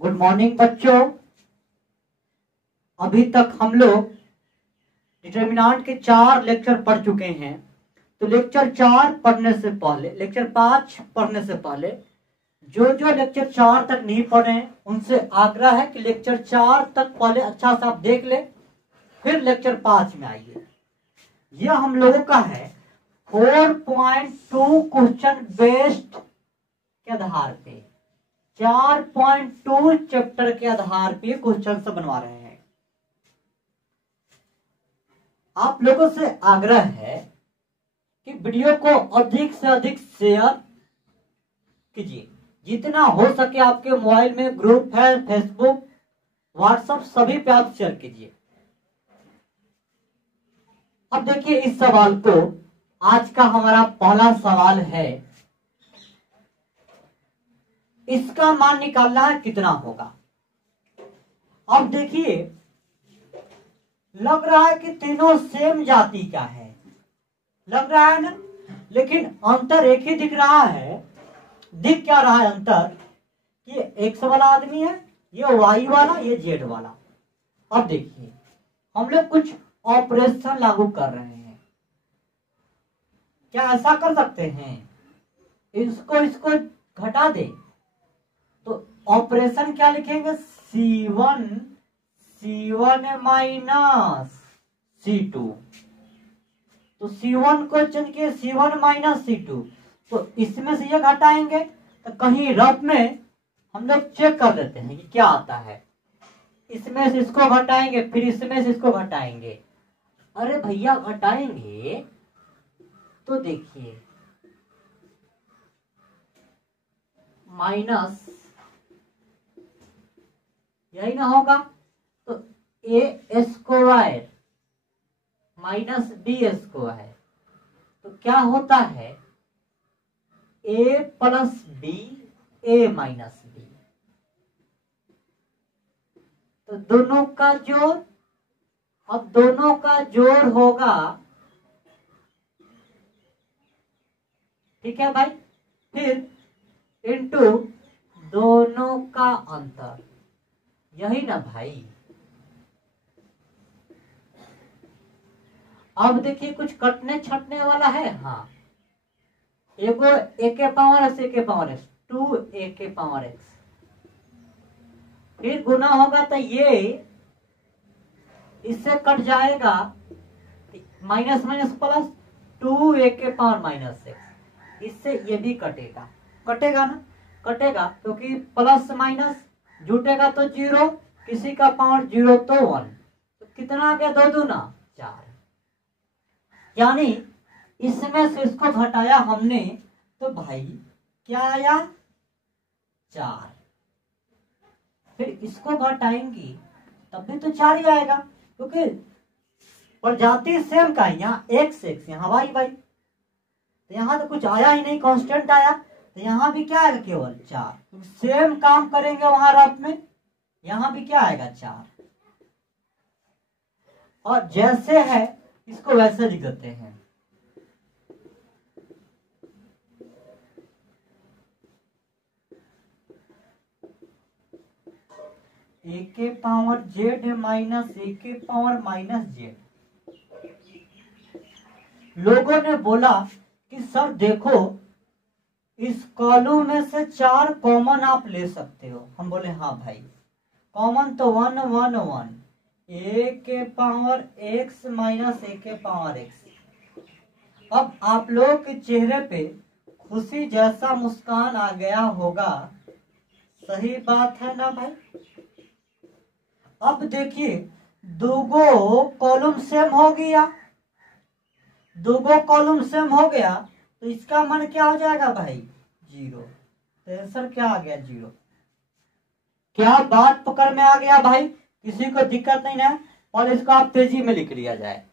Good morning बच्चों। अभी तक हम लोग डिटर्मिनेंट के 4 लेक्चर पढ़ चुके हैं। तो लेक्चर 4 पढ़ने से पहले, लेक्चर 5 पढ़ने से पहले जो जो लेक्चर 4 तक नहीं पढ़े उनसे आग्रह है कि लेक्चर 4 तक पहले अच्छा सा आप देख ले, फिर लेक्चर 5 में आइए। यह हम लोगों का है 4.2 क्वेश्चन बेस्ड के आधार पे, 4.2 चैप्टर के आधार पे क्वेश्चन से बनवा रहे हैं। आप लोगों से आग्रह है कि वीडियो को अधिक से अधिक शेयर कीजिए, जितना हो सके। आपके मोबाइल में ग्रुप है, फेसबुक, व्हाट्सएप, सभी पे आप शेयर कीजिए। अब देखिए इस सवाल को, आज का हमारा पहला सवाल है, इसका मान निकालना है कितना होगा। अब देखिए लग रहा है कि तीनों सेम जाति का है, लग रहा है ना, लेकिन अंतर एक ही दिख रहा है। दिख क्या रहा है अंतर? ये एक्स वाला आदमी है, ये वाई वाला, ये जेड वाला। अब देखिए हम लोग कुछ ऑपरेशन लागू कर रहे हैं। क्या ऐसा कर सकते हैं? इसको घटा दे तो ऑपरेशन क्या लिखेंगे? C1 minus C2। तो C1 को चेंज किए C1 माइनस C2, तो इसमें से ये घटाएंगे तो कहीं रफ में हम लोग चेक कर लेते हैं कि क्या आता है। इसमें से इसको घटाएंगे, फिर इसमें से इसको घटाएंगे। अरे भैया घटाएंगे तो देखिए माइनस, यही ना होगा, तो ए स्क्वायर माइनस बी स्क्वायर, तो क्या होता है? ए प्लस बी, ए माइनस बी। तो दोनों का जोड़, अब दोनों का जोड़ होगा, ठीक है भाई, फिर इनटू दोनों का अंतर, यही ना भाई। अब देखिए कुछ कटने छटने वाला है। हाँ, एगो ए के पावर एक्स, ए के पावर एक्स, 2a के पावर एक्स, फिर गुना होगा तो ये इससे कट जाएगा, माइनस माइनस प्लस, 2a के पावर माइनस एक्स, इससे ये भी कटेगा, कटेगा ना, कटेगा, क्योंकि प्लस माइनस जुटेगा तो जीरो, किसी का पावर जीरो तो 1, तो कितना आ गया? 2 दूना 4। यानी इसमें से इसको घटाया हमने तो भाई क्या आया? 4। फिर इसको घटाएंगे तब भी तो 4 ही आएगा, क्योंकि प्रजाति सेम का है। यहाँ एक्स एक्स, यहाँ वाई वाई, तो यहाँ तो कुछ आया ही नहीं, कांस्टेंट आया, तो यहाँ भी क्या आएगा? केवल 4। सेम काम करेंगे वहां रफ में, यहाँ भी क्या आएगा? 4। और जैसे है इसको वैसे लिख देते हैं। ए के पावर जेड माइनस ए के पावर माइनस जेड। लोगों ने बोला कि सर देखो इस कॉलम में से 4 कॉमन आप ले सकते हो। हम बोले हाँ भाई, कॉमन तो 1 1 1, ए के पावर एक्स माइनस ए के पावर एक्स। अब आप लोग के चेहरे पे खुशी जैसा मुस्कान आ गया होगा, सही बात है ना भाई? अब देखिए दोगो कॉलम सेम हो गया, दोगो कॉलम सेम हो गया, तो इसका मान क्या हो जाएगा भाई? 0। तो आंसर क्या आ गया? 0। क्या बात पकड़ में आ गया भाई? किसी को दिक्कत नहीं ना? और इसको आप तेजी में लिख लिया जाए।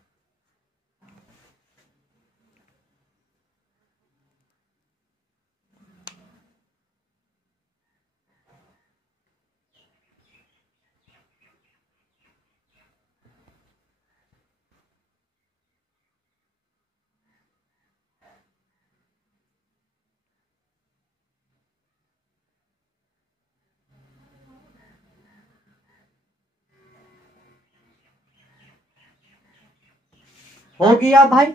हो गया भाई।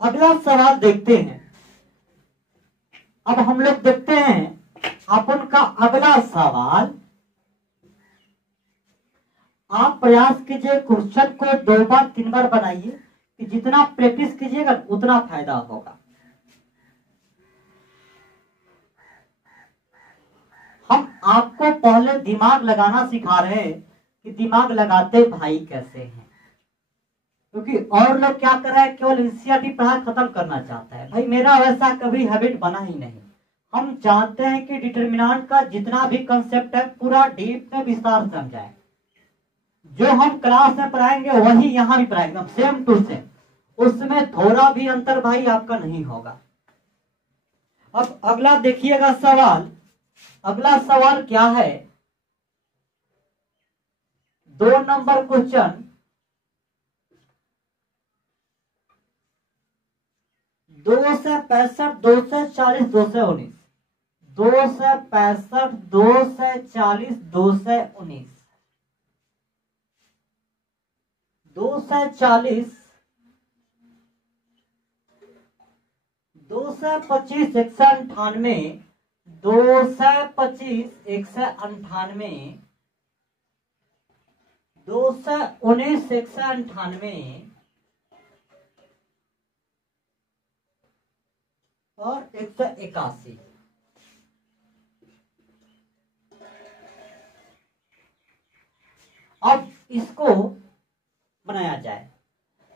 अगला सवाल देखते हैं। अब हम लोग देखते हैं अपन का अगला सवाल। आप प्रयास कीजिए क्वेश्चन को 2 बार 3 बार बनाइए, कि जितना प्रैक्टिस कीजिएगा उतना फायदा होगा। हम आपको पहले दिमाग लगाना सिखा रहे हैं कि दिमाग लगाते भाई कैसे हैं, क्योंकि और लोग क्या कर रहे हैं, केवल एनसीईआरटी पढ़ा खत्म करना चाहता है। भाई मेरा वैसा कभी हैबिट बना ही नहीं। हम चाहते हैं कि डिटरमिनेंट का जितना भी कंसेप्ट है पूरा डीप में विस्तार से समझाएं। जो हम क्लास में पढ़ाएंगे वही यहाँ भी पढ़ाएंगे, सेम टू सेम। उसमें थोड़ा भी अंतर भाई आपका नहीं होगा। अब अगला देखिएगा सवाल। अगला सवाल क्या है, 2 नंबर क्वेश्चन। 265, 240, 219, 265, 240, 219, 240, 225, 198, 225, 198, 219, 198 और 181। अब इसको बनाया जाए।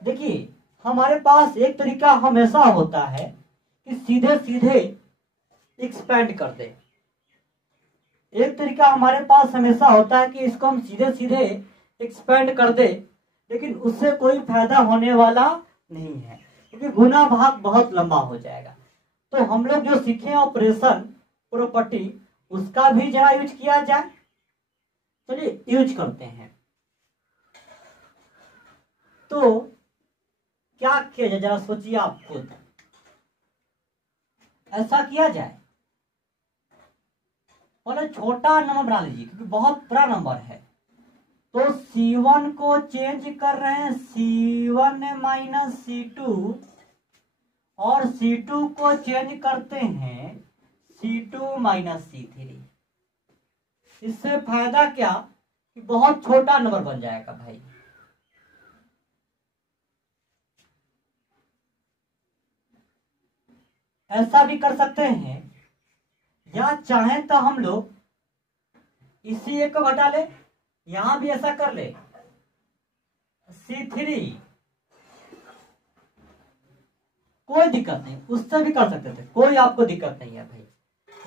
देखिए हमारे पास एक तरीका हमेशा होता है कि सीधे सीधे एक्सपेंड कर दे। एक तरीका हमारे पास हमेशा होता है कि इसको हम सीधे सीधे एक्सपेंड कर दे, लेकिन उससे कोई फायदा होने वाला नहीं है, क्योंकि गुना भाग बहुत लंबा हो जाएगा। तो हम लोग जो सीखे ऑपरेशन प्रॉपर्टी, उसका भी जरा यूज किया जाए। चलिए यूज करते हैं। तो क्या किया जाए, जरा सोचिए आप खुद। ऐसा किया जाए, और छोटा नंबर बना लीजिए क्योंकि बहुत बड़ा नंबर है। तो C1 को चेंज कर रहे हैं C1 माइनस C2, और C2 को चेंज करते हैं C2 माइनस C3। इससे फायदा क्या कि बहुत छोटा नंबर बन जाएगा भाई। ऐसा भी कर सकते हैं, या चाहें तो हम लोग इसी एक को घटा ले, यहां भी ऐसा कर ले C3, कोई दिक्कत नहीं, उससे भी कर सकते थे, कोई आपको दिक्कत नहीं है भाई।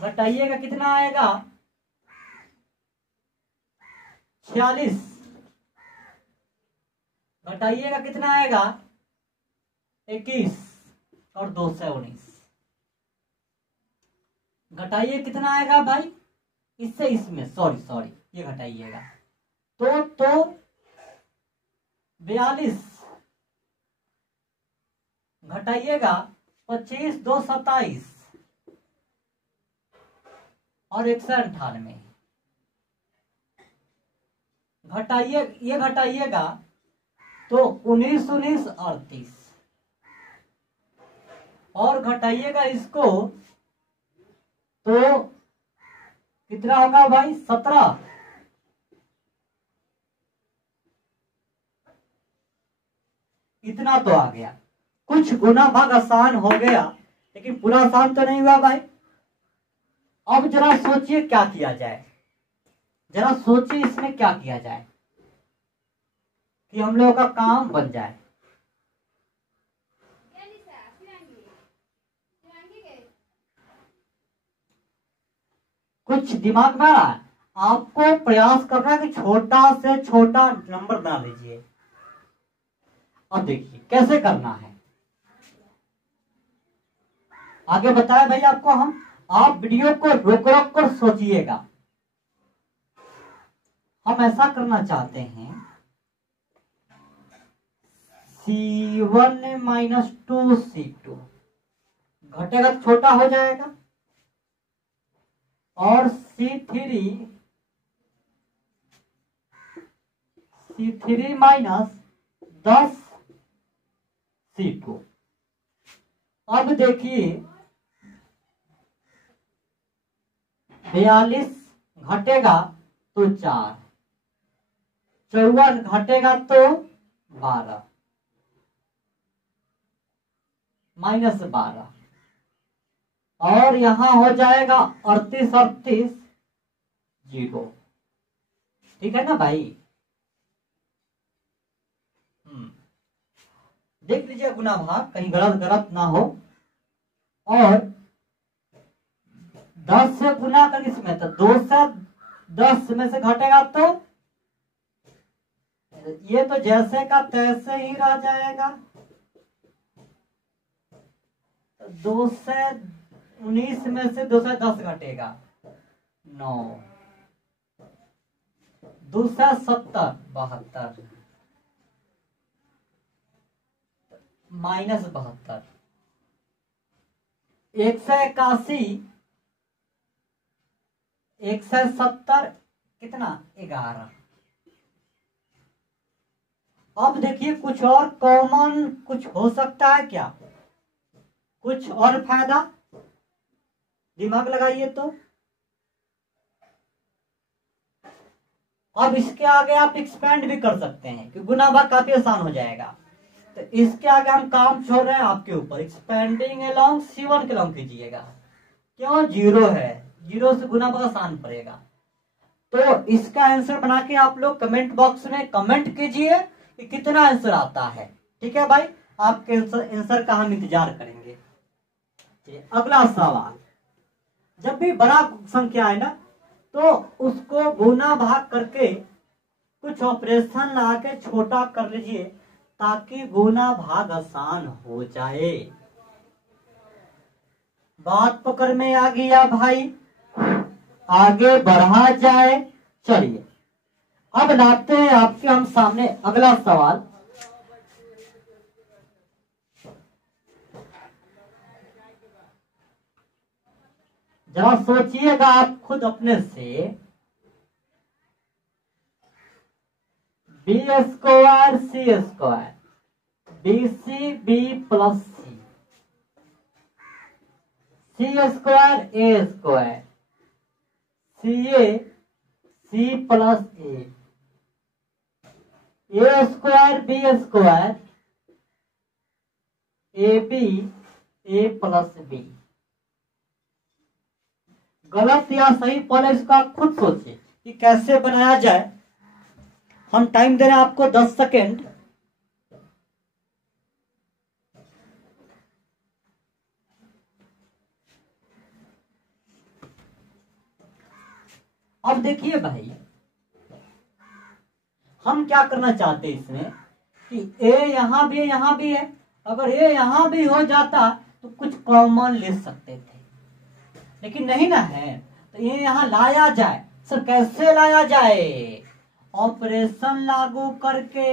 घटाइएगा कितना आएगा 46, घटाइएगा कितना आएगा 21 और 219, घटाइए कितना आएगा भाई इससे इसमें, सॉरी ये घटाइएगा तो 42, घटाइएगा 25, 2 27 और 198, घटाइए, ये घटाइएगा तो 19, 19 38, और घटाइएगा इसको तो कितना होगा भाई 17। इतना तो आ गया। कुछ गुना भाग आसान हो गया, लेकिन पूरा आसान तो नहीं हुआ भाई। अब जरा सोचिए क्या किया जाए, जरा सोचिए इसमें क्या किया जाए कि हम लोगों का काम बन जाए। कुछ दिमाग में आ रहा है? आपको प्रयास करना है कि छोटा से छोटा नंबर बना लीजिए। अब देखिए कैसे करना है, आगे बताया भाई आपको हम। आप वीडियो को रोक रोक कर सोचिएगा। हम ऐसा करना चाहते हैं C1 माइनस 2 C2, घटेगा तो छोटा हो जाएगा, और C3 माइनस 10 C2। अब देखिए 42 घटेगा तो 4, 54 घटेगा तो 12, -12, और यहां हो जाएगा 38 38 0। ठीक है ना भाई? देख लीजिए गुना भाग कहीं गलत गलत ना हो। और 10 से गुना कर इसमें तो 2 से 10 में से घटेगा तो ये तो जैसे का तैसे ही रह जाएगा। 2 से 19 में से 2 से 10 घटेगा 9, 2 से 70 72, -72, 181, 170 कितना 11। अब देखिए कुछ और कॉमन कुछ हो सकता है क्या? कुछ और फायदा दिमाग लगाइए तो। अब इसके आगे आप एक्सपेंड भी कर सकते हैं क्योंकि गुना भाग काफी आसान हो जाएगा। तो इसके आगे हम काम छोड़ रहे हैं आपके ऊपर। एक्सपेंडिंग अलोंग C1 के लॉन्ग कीजिएगा। क्यों? 0 है, 0 से गुना भाग आसान पड़ेगा। तो इसका आंसर बना के आप लोग कमेंट बॉक्स में कमेंट कीजिए कि कितना आंसर आता है। ठीक है भाई? आपके आंसर का हम इंतजार करेंगे। अगला सवाल, जब भी बड़ा संख्या है ना तो उसको गुना भाग करके कुछ ऑपरेशन लगा के छोटा कर लीजिए ताकि गुना भाग आसान हो जाए। बात पकड़ में आ गया भाई? आगे बढ़ा जाए। चलिए अब लाते हैं आपके हम सामने अगला सवाल। जरा सोचिएगा आप खुद अपने से। B² C², BC B plus C, C² A², CA C plus A² B² AB A plus B। गलत या सही पहले इसका खुद सोचिए कि कैसे बनाया जाए। हम टाइम दे रहे हैं आपको 10 सेकेंड। अब देखिए भाई हम क्या करना चाहते हैं इसमें कि A यहां भी है, यहां भी है। अगर A यहां भी हो जाता तो कुछ कॉमन ले सकते थे, लेकिन नहीं ना है। तो ये यहां लाया जाए। सर कैसे लाया जाए? ऑपरेशन लागू करके।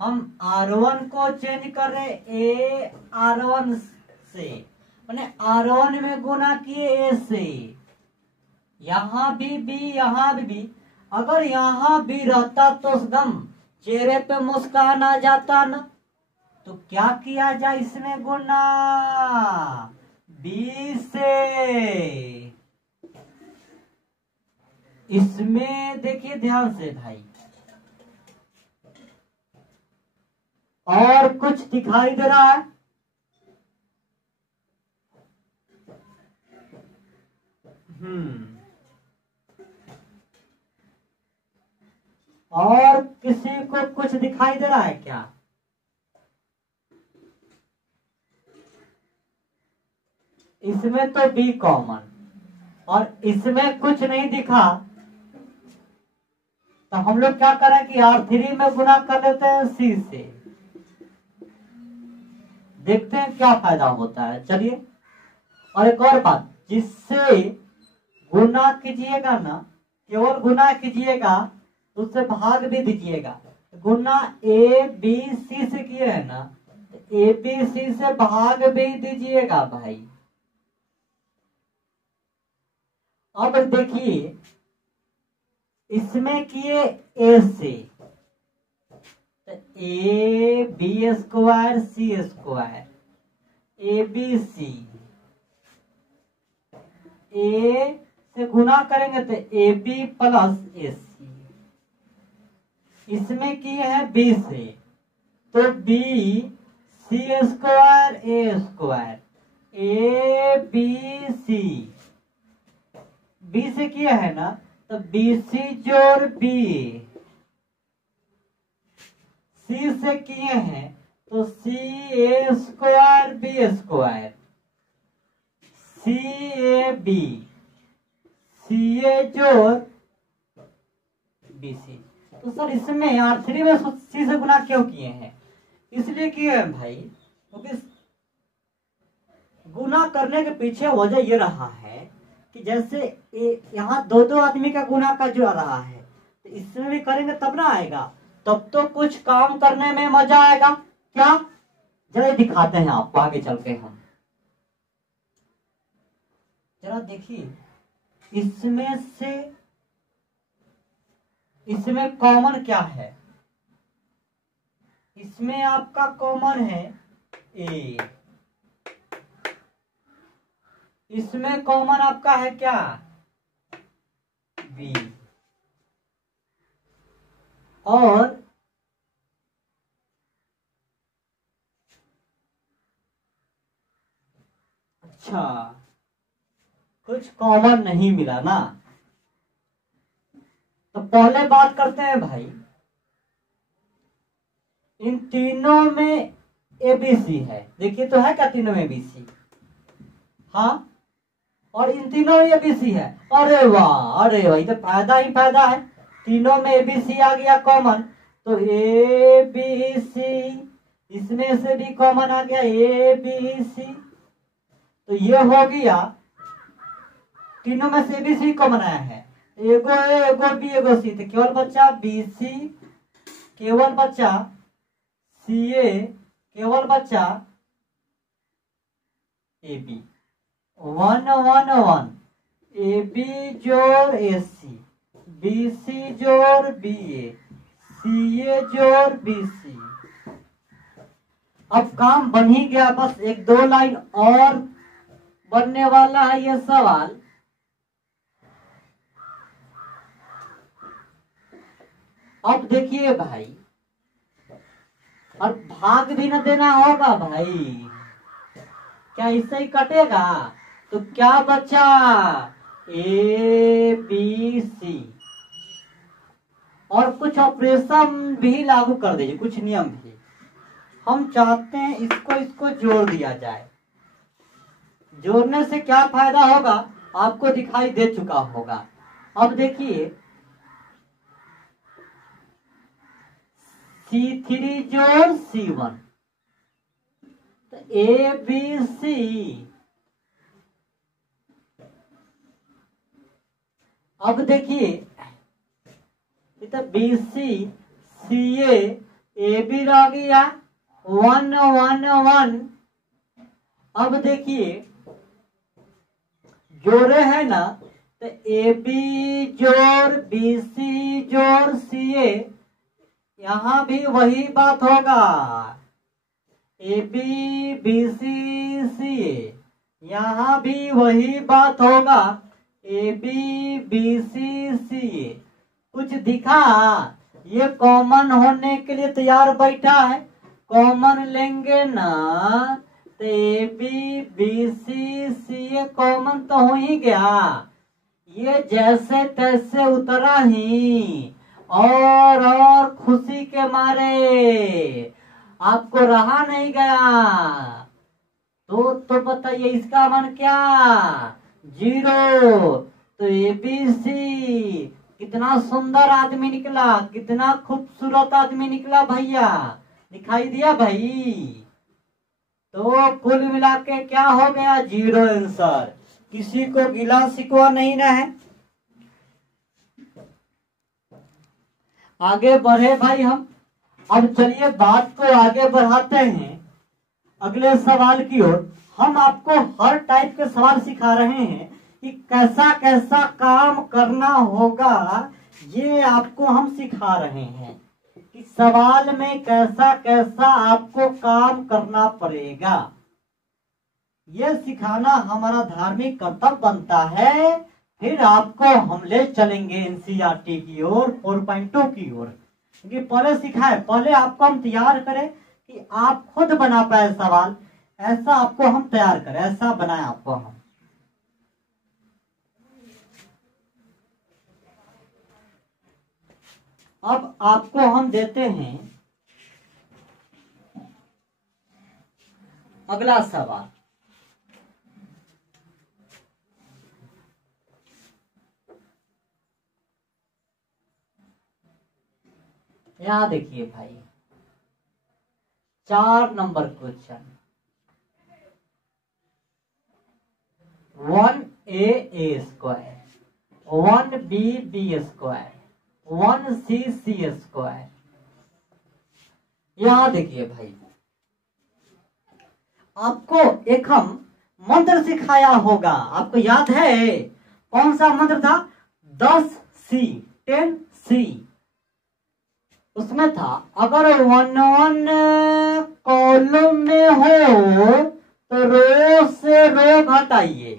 हम R1 को चेंज कर रहे A R1 से, मैंने R1 में गुना किए A से। यहां भी B, यहां भी B। अगर यहां भी रहता तो एकदम चेहरे पे मुस्कान आ जाता ना। तो क्या किया जाए इसमें गुना? B से। इसमें देखिए ध्यान से भाई, और कुछ दिखाई दे रहा है? और किसी को कुछ दिखाई दे रहा है क्या? इसमें तो B कॉमन और इसमें कुछ नहीं दिखा। तो हम लोग क्या करें कि R3 में गुना कर लेते हैं C से। देखते हैं क्या फायदा होता है। चलिए, और एक और बात, जिससे गुना कीजिएगा ना, केवल गुना कीजिएगा, उससे भाग भी दीजिएगा। गुना ABC से किए है ना, ABC से भाग भी दीजिएगा भाई। अब देखिए इसमें किए A से, A B square C square, A B C, A से गुना करेंगे तो ए बी प्लस ए सी, इसमें किए हैं बी से तो B C square A square, A B C, B से किया है ना तो बी सी जोड़ बी ए, सी से किए हैं तो C A square B square, C A B, C A जोड़ बी सी। तो सर इसमें R3 में सी से गुना क्यों किए हैं? इसलिए किए हैं भाई क्योंकि गुना करने के पीछे वजह ये रहा है कि जैसे यहाँ दो दो आदमी का गुना का जो आ रहा है तो इसमें भी करेंगे तब ना आएगा, तब तो कुछ काम करने में मजा आएगा। क्या जरा दिखाते हैं आपको आगे चल के हम, जरा देखिए इसमें से इसमें कॉमन क्या है, इसमें आपका कॉमन है ए, इसमें कॉमन आपका है क्या बी, और अच्छा कुछ कॉमन नहीं मिला ना। तो पहले बात करते हैं भाई, इन तीनों में एबीसी है, देखिए तो है क्या तीनों में एबीसी, हाँ, और इन तीनों में एबीसी है। अरे वाह, अरे भाई तो फायदा ही फायदा है, तीनों में एबीसी आ गया कॉमन, तो ए बी सी, इसमें से भी कॉमन आ गया ए बी सी, तो ये हो गया तीनों में से एबीसी कॉमन आया है, एगो ए एगो बी एगो सी, तो केवल बच्चा बी सी, केवल बच्चा सी ए, केवल बच्चा ए बी, 1 1 1, ए बी जोड़ ए सी, बी सी जोड़ बी ए, सी ए जोड़ बी सी। अब काम बन ही गया, बस एक दो लाइन और बनने वाला है ये सवाल। अब देखिए भाई, और भाग भी न देना होगा भाई, क्या इससे ही कटेगा? तो क्या बचा ए बी सी, और कुछ ऑपरेशन भी लागू कर दीजिए, कुछ नियम भी। हम चाहते हैं इसको इसको जोड़ दिया जाए, जोड़ने से क्या फायदा होगा आपको दिखाई दे चुका होगा। अब देखिए C3 जोड़ C1, तो ए बी सी, अब देखिए तो B C C A B रह गया 1 1 1। अब देखिए जोड़े है ना, तो ए बी जोड़ बी सी जोड़ सी ए, यहां भी वही बात होगा, ए बी बी सी सी ए, यहां भी वही बात होगा, ए बी बी सी सी ए। कुछ दिखा? ये कॉमन होने के लिए तैयार बैठा है, कॉमन लेंगे ना तो A B B C C A common तो हो ही गया, ये जैसे तैसे उतरा ही, और खुशी के मारे आपको रहा नहीं गया। तो बताइए इसका मान क्या 0। तो ए बी सी कितना सुंदर आदमी निकला, कितना खूबसूरत आदमी निकला भैया, दिखाई दिया भाई। तो कुल मिला के क्या हो गया 0 आंसर। किसी को गिला शिकवा नहीं ना है। आगे बढ़े भाई हम। अब चलिए बात को आगे बढ़ाते हैं अगले सवाल की ओर। हम आपको हर टाइप के सवाल सिखा रहे हैं कि कैसा कैसा काम करना होगा, ये आपको हम सिखा रहे हैं कि सवाल में कैसा कैसा आपको काम करना पड़ेगा। यह सिखाना हमारा धार्मिक कर्तव्य बनता है। फिर आपको हम ले चलेंगे एनसीईआरटी की ओर, 4.2 की ओर। क्योंकि पहले सिखाए, पहले आपको हम तैयार करें कि आप खुद बना पाए सवाल, ऐसा आपको हम तैयार करें, ऐसा बनाए आपको हम। अब आपको हम देते हैं अगला सवाल। यहां देखिए भाई, 4 number question. 1a square, 1b square, 1c square. यहां देखिए भाई, आपको एक हम मंत्र सिखाया होगा, आपको याद है? कौन सा मंत्र था? 10c, 10c। उसमें था अगर 1 कॉलम में हो तो रो से रो घटाइए।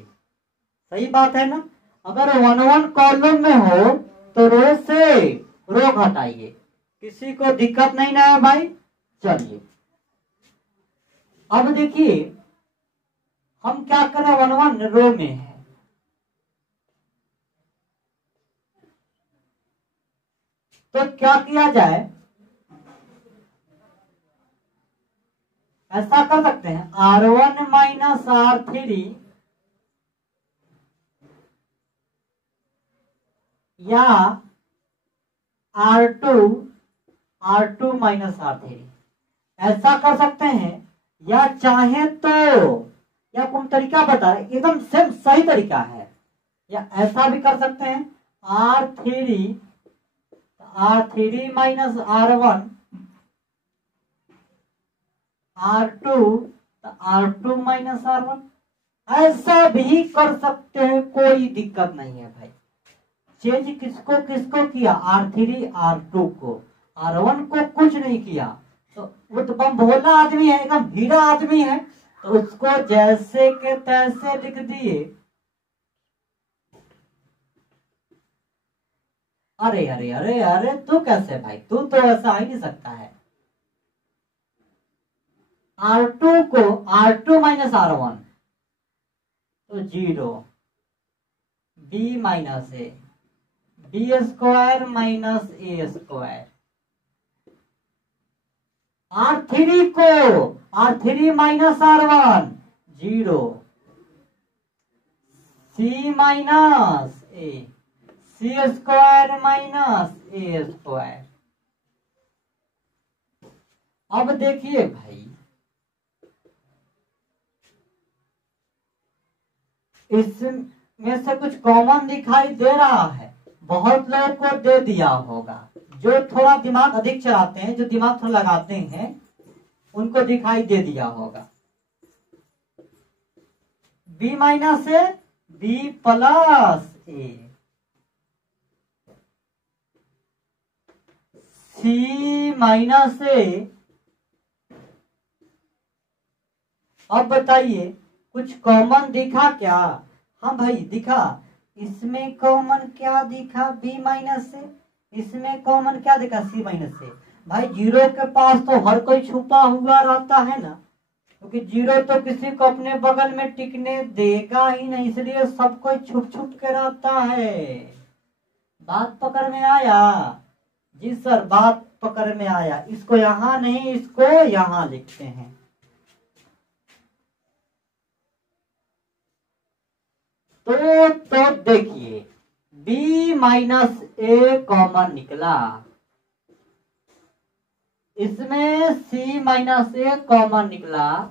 सही बात है ना? अगर 1 कॉलम में हो तो रो से रो घटाइए। किसी को दिक्कत नहीं ना है भाई? चलिए अब देखिए हम क्या कर रहे हैं, 1 रो में है, तो क्या किया जाए? ऐसा कर सकते हैं, R1 माइनस R3 या R2 माइनस R3, ऐसा कर सकते हैं। या चाहे तो, या कौन तरीका बता रहे, एकदम सेम सही तरीका है। या ऐसा भी कर सकते हैं, R3 minus R1, R2 minus R1, ऐसा भी कर सकते हैं, कोई दिक्कत नहीं है भाई। चेंज किसको किसको किया? R3 R2 को, R1 को कुछ नहीं किया। तो वो तो बम भोला आदमी है, एकदम भीड़ा आदमी है, तो उसको जैसे के तैसे लिख दिए। अरे अरे अरे अरे, तू कैसे भाई? तू तो ऐसा आ ही नहीं सकता है। R2 को R2 माइनस R1 तो 0, B minus A, B square minus A square. R3 को R3 minus R1 0, C minus A, C square minus A square. अब देखिए भाई, इसमें से कुछ कॉमन दिखाई दे रहा है, बहुत लोगों को दे दिया होगा। जो थोड़ा दिमाग अधिक चलाते हैं, जो दिमाग थोड़ा लगाते हैं, उनको दिखाई दे दिया होगा। B माइनस ए, B प्लस ए, C माइनस ए। अब बताइए कुछ कॉमन दिखा क्या? हाँ भाई दिखा। इसमें कॉमन क्या दिखा? B माइनस से। इसमें कॉमन क्या दिखा? C माइनस से। भाई 0 के पास तो हर कोई छुपा हुआ रहता है ना, क्योंकि 0 तो किसी को अपने बगल में टिकने देगा ही नहीं, इसलिए सब कोई छुप छुप के रहता है। बात पकड़ में आया? जी सर, बात पकड़ में आया। इसको यहां नहीं, इसको यहां लिखते हैं। तो देखिए, B माइनस ए कॉमन निकला, इसमें C माइनस ए कॉमन निकला,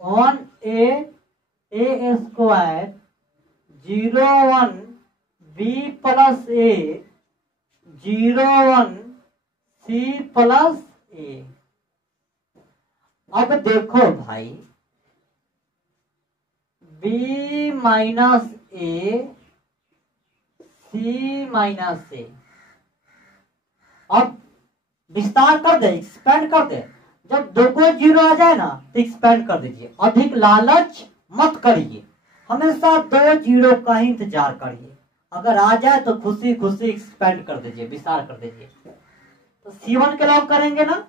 1a स्क्वायर 0 1 B प्लस ए 0 1 C प्लस ए। अब देखो भाई, B minus A, C minus ए, अब विस्तार कर दे, एक्सपेंड कर दे। जब दो को जीरो आ जाए ना तो एक्सपेंड कर दीजिए। अधिक लालच मत करिए, हमेशा दो जीरो का ही इंतजार करिए। अगर आ जाए तो खुशी खुशी एक्सपेंड कर दीजिए, विस्तार कर दीजिए। तो C1 के लॉग करेंगे ना,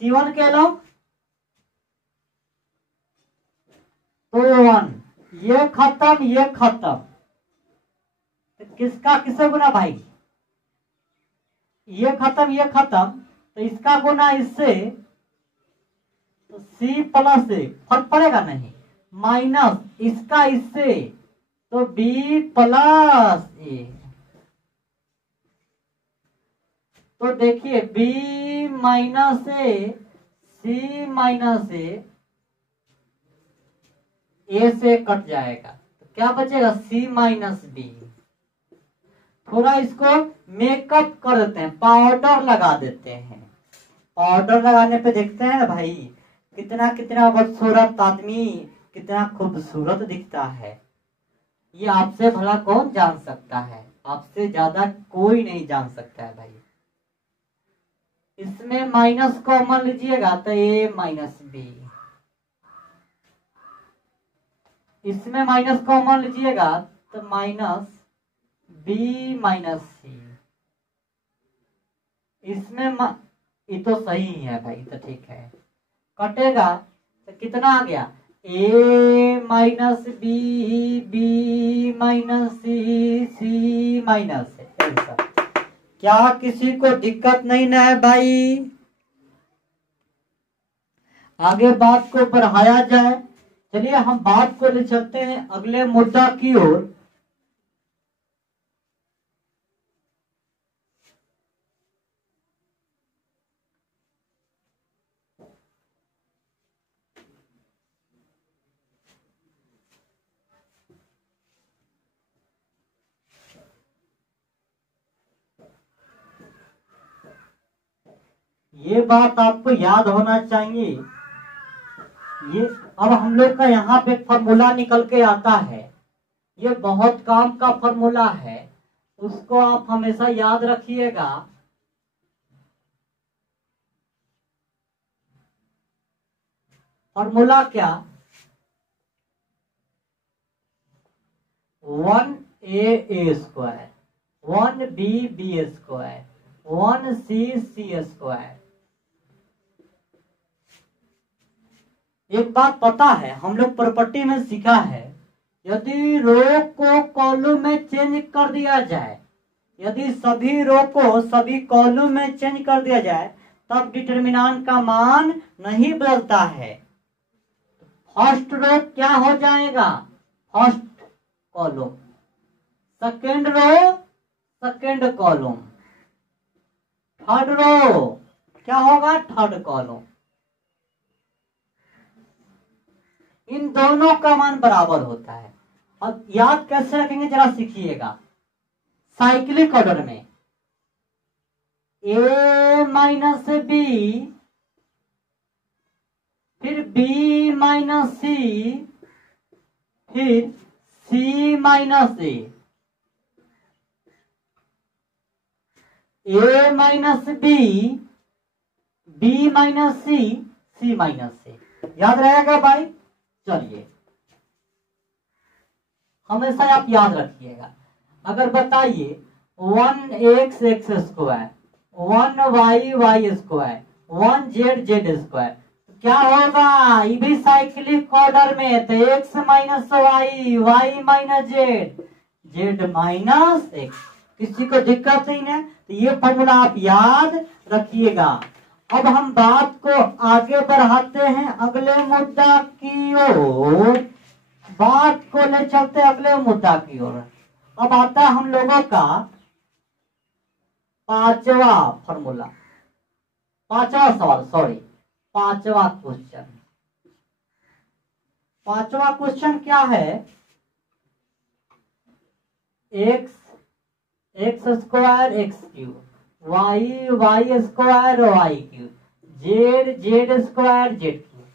C1 के लॉग तो 1, ये खत्म ये खत्म, तो किसका किसे गुना भाई? ये खत्म ये खत्म, तो इसका गुना इससे, तो C प्लस ए, फर्क पड़ेगा नहीं, माइनस इसका इससे, तो B प्लस ए। तो देखिए B minus A, C minus A से कट जाएगा, तो क्या बचेगा? C minus B. थोड़ा इसको मेकअप कर देते हैं, पाउडर लगा देते हैं। पाउडर लगाने पे देखते हैं ना भाई, कितना कितना खूबसूरत आदमी, कितना खूबसूरत दिखता है। ये आपसे भला कौन जान सकता है? आपसे ज्यादा कोई नहीं जान सकता है भाई। इसमें माइनस कॉमन लीजिएगा तो ए माइनस बी, इसमें माइनस कॉमन लीजिएगा तो माइनस बी माइनस सी। इसमें ये तो सही है भाई, तो ठीक है। कटेगा तो कितना आ गया? ए माइनस बी, बी माइनस सी, सी माइनस ए। क्या किसी को दिक्कत नहीं ना है भाई? आगे बात को बढ़ाया जाए। चलिए हम बात को ले चलते हैं अगले मुद्दा की ओर। ये बात आपको याद होना चाहिए। ये अब हम लोग का यहाँ पे फॉर्मूला निकल के आता है, ये बहुत काम का फॉर्मूला है, उसको आप हमेशा याद रखिएगा। फॉर्मूला क्या? 1a square, 1b square, 1c square. एक बात पता है, हम लोग प्रॉपर्टी में सीखा है, यदि रो को कॉलम में चेंज कर दिया जाए, यदि सभी रो को सभी कॉलम में चेंज कर दिया जाए, तब डिटरमिनेंट का मान नहीं बदलता है। फर्स्ट रो क्या हो जाएगा? First column, second row second column, third row क्या होगा? Third column. इन दोनों का मान बराबर होता है। अब याद कैसे रखेंगे जरा सीखिएगा। साइक्लिक ऑर्डर में ए माइनस बी, फिर बी माइनस सी, फिर सी माइनस ए माइनस बी, बी माइनस सी, सी माइनस सी। याद रहेगा भाई? चलिए हमेशा आप याद रखिएगा। अगर बताइए 1x x square, 1y y square, 1z z square, क्या होगा? ये भी साइक्लिक ऑर्डर में, तो x minus y, y minus z, z minus x. किसी को दिक्कत नहीं है? तो ये फॉर्मूला आप याद रखिएगा। अब हम बात को आगे बढ़ाते हैं अगले मुद्दा की ओर। बात को ले चलते हैं अगले मुद्दा की ओर। अब आता है हम लोगों का पांचवा फॉर्मूला, पांचवा सवाल, सॉरी पांचवा क्वेश्चन। पांचवा क्वेश्चन क्या है? X x square x cube, y y square y cube, z z square z cube.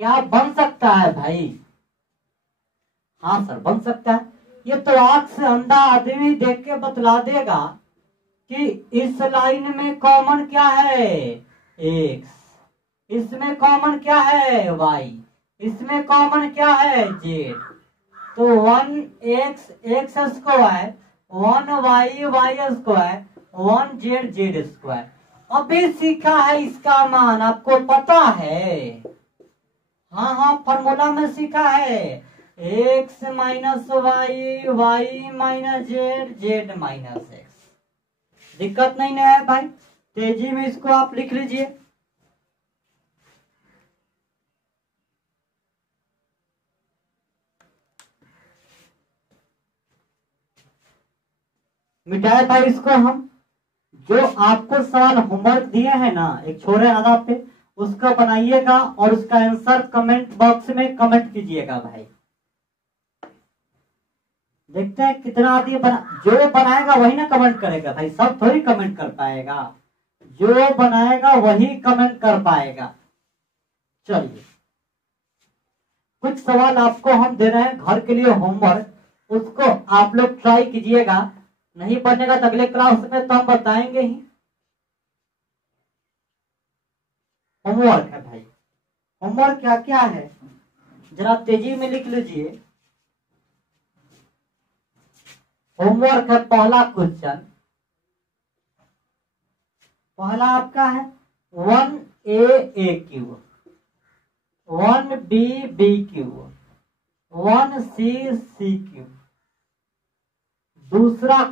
क्या बन सकता है भाई? हाँ सर बन सकता है। ये तो आंख से अंधा आदमी देख के बतला देगा कि इस लाइन में कॉमन क्या है x, इसमें कॉमन क्या है y, इसमें कॉमन क्या है z। तो 1x x square, 1y y square, 1z z square. अभी सीखा है इसका मान, आपको पता है। हाँ हाँ, फॉर्मूला में सीखा है, x minus y, y minus z, z minus x. दिक्कत नहीं ना है भाई, तेजी में इसको आप लिख लीजिए। मिटाए भाई इसको हम। जो आपको सवाल होमवर्क दिए हैं ना एक छोरे आधार पे, उसका बनाइएगा और उसका आंसर कमेंट बॉक्स में कमेंट कीजिएगा भाई। देखते हैं कितना आदमी जो बनाएगा वही ना कमेंट करेगा भाई, सब थोड़ी कमेंट कर पाएगा, जो बनाएगा वही कमेंट कर पाएगा। चलिए, कुछ सवाल आपको हम दे रहे हैं घर के लिए होमवर्क, उसको आप लोग ट्राई कीजिएगा। नहीं बनेगा तो अगले क्लास में तो हम बताएंगे ही। होमवर्क है भाई, होमवर्क क्या क्या है जरा तेजी में लिख लीजिए। होमवर्क है, पहला क्वेश्चन, पहला आपका है 1a cube, 1b cube, 1c cube. दूसरा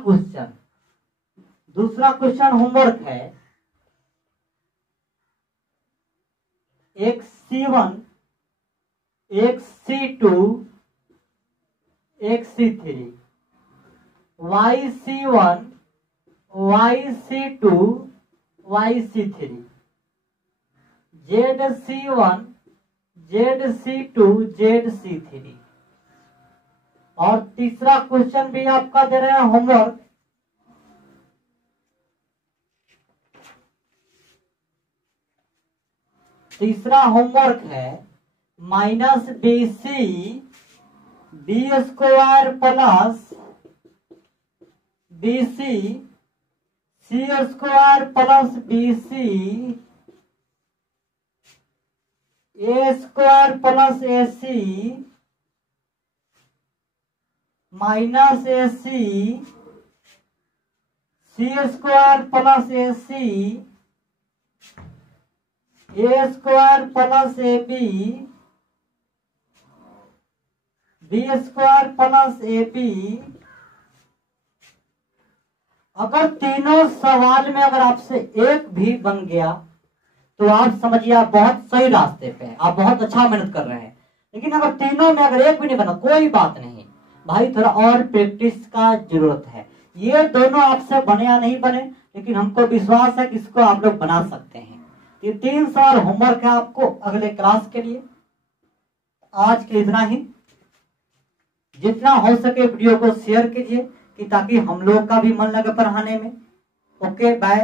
क्वेश्चन होमवर्क है xc1, xc2, xc3, yc1, yc2, yc3, zc1, zc2, zc3। और तीसरा क्वेश्चन भी आपका दे रहे हैं होमवर्क, तीसरा होमवर्क है minus BC B square plus BC C square plus BC A square plus AC minus AC C square plus AC A square plus AB B square plus AB। अगर तीनों सवाल में अगर आपसे एक भी बन गया तो आप समझिए आप बहुत सही रास्ते पे हैं, आप बहुत अच्छा मेहनत कर रहे हैं। लेकिन अगर तीनों में अगर एक भी नहीं बना कोई बात नहीं भाई, थोड़ा और प्रैक्टिस का जरूरत है। ये दोनों आपसे बने या नहीं बने, लेकिन हमको विश्वास है कि इसको आप लोग बना सकते हैं। ये 3 सवाल होमवर्क है आपको अगले क्लास के लिए। आज के इतना ही, जितना हो सके वीडियो को शेयर कीजिए कि ताकि हम लोग का भी मन लगे पढ़ाने में। Okay, bye.